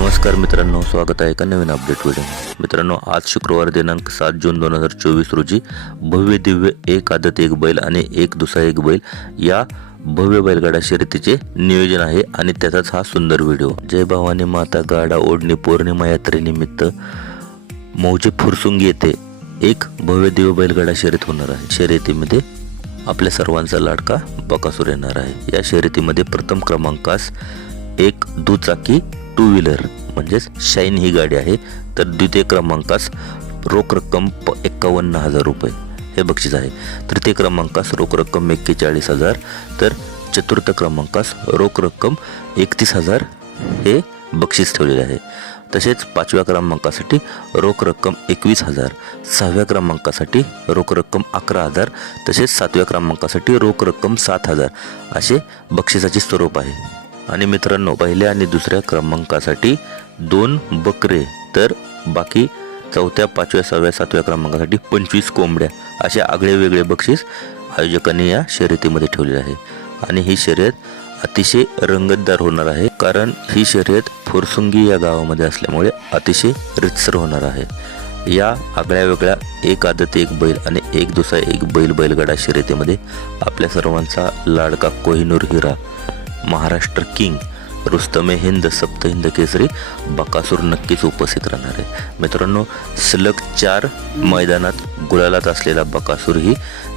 नमस्कार मित्रांनो स्वागत आहे एका नवीन अपडेट व्हिडिओ मित्रांनो आज शुक्रवार दिनांक सात जून दोन हजार चोवीस रोजी भव्य दिव्य एक आदत एक बैल आणि एक दुसरा एक बैल या भव्य बैलगाडा शर्यतीचे नियोजन आहे आणि त्याचाच हा सुंदर व्हिडिओ. जय भवानी माता गाडा ओढणी पौर्णिमा यात्रेनिमित्त मौजे फुरसुंगी येथे एक भव्य दिव्य बैलगाडा शर्यत होणार आहे. शर्यतीमध्ये आपल्या सर्वांचा लाडका बकासूर येणार आहे. या शर्यतीमध्ये प्रथम क्रमांकास एक दुचाकी टू व्हीलर म्हणजेच शाईन ही गाडी आहे तर द्वितीय क्रमांकास रोख रक्कम प एक्कावन्न हजार रुपये. हे बक्षीस आहे. तृतीय क्रमांकास रोख रक्कम एक्केचाळीस हजार तर चतुर्थ क्रमांकास रोख रक्कम एकतीस हजार हे बक्षीस ठेवलेले आहे. तसेच पाचव्या क्रमांकासाठी रोख रक्कम एकवीस हजार सहाव्या क्रमांकासाठी रोख रक्कम अकरा हजार तसेच सातव्या क्रमांकासाठी रोख रक्कम सात हजार असे बक्षिसाचे स्वरूप आहे. आणि मित्रांनो पहिल्या आणि दुसऱ्या क्रमांकासाठी दोन बकरे तर बाकी चौथ्या पाचव्या सहाव्या सातव्या क्रमांकासाठी पंचवीस कोंबड्या असे आगळे वेगळे बक्षीस आयोजकांनी या शर्यतीमध्ये ठेवलेले आहे. आणि ही शर्यत अतिशय रंगतदार होणार आहे कारण ही शर्यत फुरसुंगी या गावामध्ये असल्यामुळे अतिशय रितसर होणार आहे. या आगळ्या वेगळ्या एक आदत एक बैल आणि एक दुसरा एक बैल बैलगाडा शर्यतीमध्ये आपल्या सर्वांचा लाडका कोहिनूर हिरा महाराष्ट्र किंग रुस्तमे हिंद सप्त हिंद केसरी बकासूर नक्कीच उपस्थित राहणार आहे. मित्रांनो सलग चार मैदानात गुलालात असलेला बकासूर ही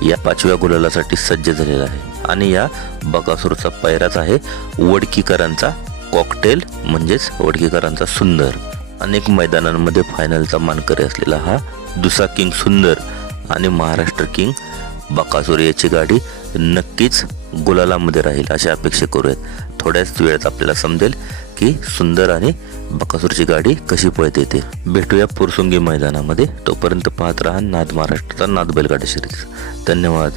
या पाचव्या गुलालासाठी सज्ज झालेला आहे. आणि या बकासूरचा पैराच आहे वडकीकरांचा कॉकटेल म्हणजेच वडकीकरांचा सुंदर. अनेक मैदानांमध्ये फायनलचा मानकरी असलेला हा दुसरा किंग सुंदर आणि महाराष्ट्र किंग बकासूर याची गाडी नक्कीच गुलालामध्ये राहील अशी अपेक्षा करूयात. थोड्याच वेळात आपल्याला समजेल की सुंदर आणि बकासूरची गाडी कशी पळते येते भेटूया पुरसुंगी मैदानामध्ये. तोपर्यंत पाहत राहा नाद महाराष्ट्राचा नाद बैलगाडी शिरीज धन्यवाद.